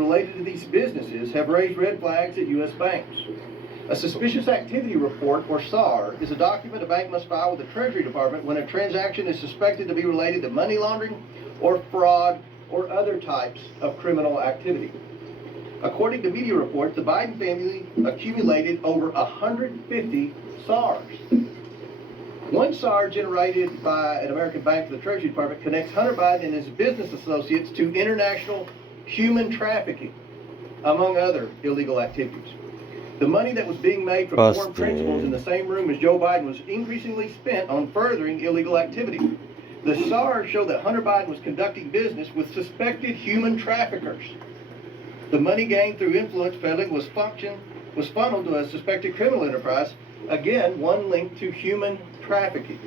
related to these businesses have raised red flags at U.S. banks. A suspicious activity report, or SAR, is a document a bank must file with the Treasury Department when a transaction is suspected to be related to money laundering or fraud or other types of criminal activity. According to media reports, the Biden family accumulated over 150 SARs. One SAR generated by an American bank to the Treasury Department connects Hunter Biden and his business associates to international human trafficking, among other illegal activities. The money that was being made from foreign principals in the same room as Joe Biden was increasingly spent on furthering illegal activity. The SARs show that Hunter Biden was conducting business with suspected human traffickers. The money gained through influence peddling was funneled to a suspected criminal enterprise, again, one linked to human trafficking.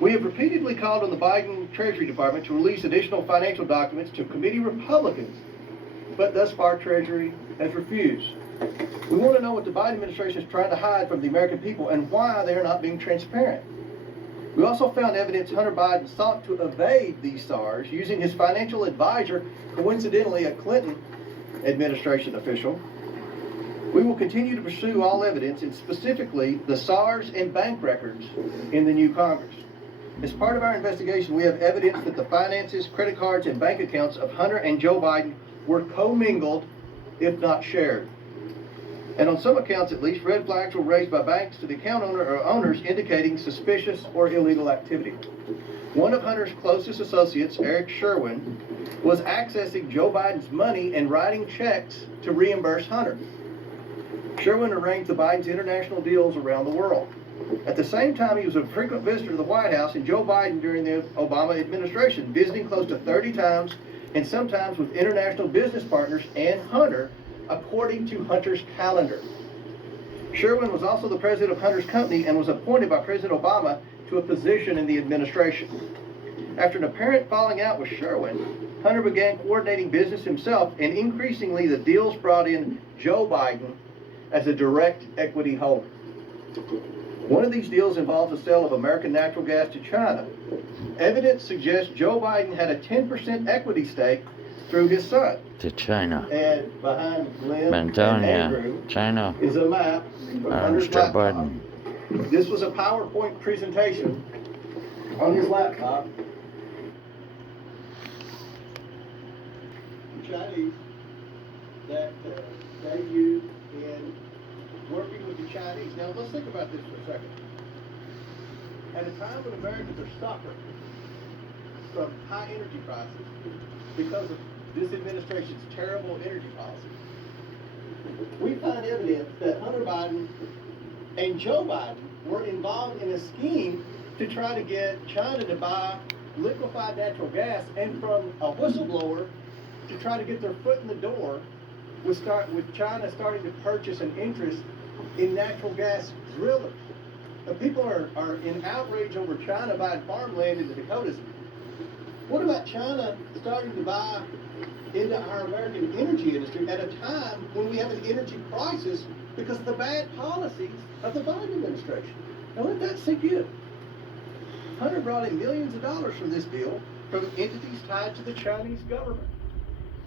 We have repeatedly called on the Biden Treasury Department to release additional financial documents to committee Republicans, but thus far Treasury has refused. We want to know what the Biden administration is trying to hide from the American people and why they are not being transparent. We also found evidence Hunter Biden sought to evade these SARs using his financial advisor, coincidentally a Clinton administration official. We will continue to pursue all evidence, and specifically the SARs and bank records in the new Congress. As part of our investigation, we have evidence that the finances, credit cards, and bank accounts of Hunter and Joe Biden were commingled, if not shared. And on some accounts at least, red flags were raised by banks to the account owner or owners indicating suspicious or illegal activity. One of Hunter's closest associates, Eric Sherwin, was accessing Joe Biden's money and writing checks to reimburse Hunter. Sherwin arranged the Biden's international deals around the world. At the same time, he was a frequent visitor to the White House and Joe Biden during the Obama administration, visiting close to 30 times and sometimes with international business partners and Hunter, according to Hunter's calendar. Sherwin was also the president of Hunter's company and was appointed by President Obama to a position in the administration. After an apparent falling out with Sherwin, Hunter began coordinating business himself, and increasingly the deals brought in Joe Biden as a direct equity holder. One of these deals involves the sale of American natural gas to China. Evidence suggests Joe Biden had a 10% equity stake through his son. To China. And behind Glenn and Mantonia, Andrew China. is a map from Hunter's Mr. laptop. Biden. This was a PowerPoint presentation on his laptop. The Chinese that they use in working with the Chinese. Now let's think about this for a second. At a time when Americans are suffering from high energy prices because of this administration's terrible energy policy, we find evidence that Hunter Biden and Joe Biden were involved in a scheme to try to get China to buy liquefied natural gas, and from a whistleblower to try to get their foot in the door with China starting to purchase an interest in natural gas drillers. Now, people are in outrage over China buying farmland in the Dakotas. What about China starting to buy into our American energy industry at a time when we have an energy crisis because of the bad policies of the Biden administration? Now let that sink in. Hunter brought in millions of dollars from this deal from entities tied to the Chinese government.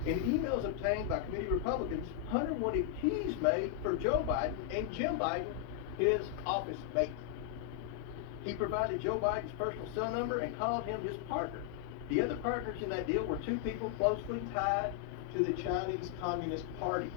In emails obtained by committee Republicans, Hunter wanted keys made for Joe Biden and Jim Biden, his office mate. He provided Joe Biden's personal cell number and called him his partner. The other partners in that deal were two people closely tied to the Chinese Communist Party.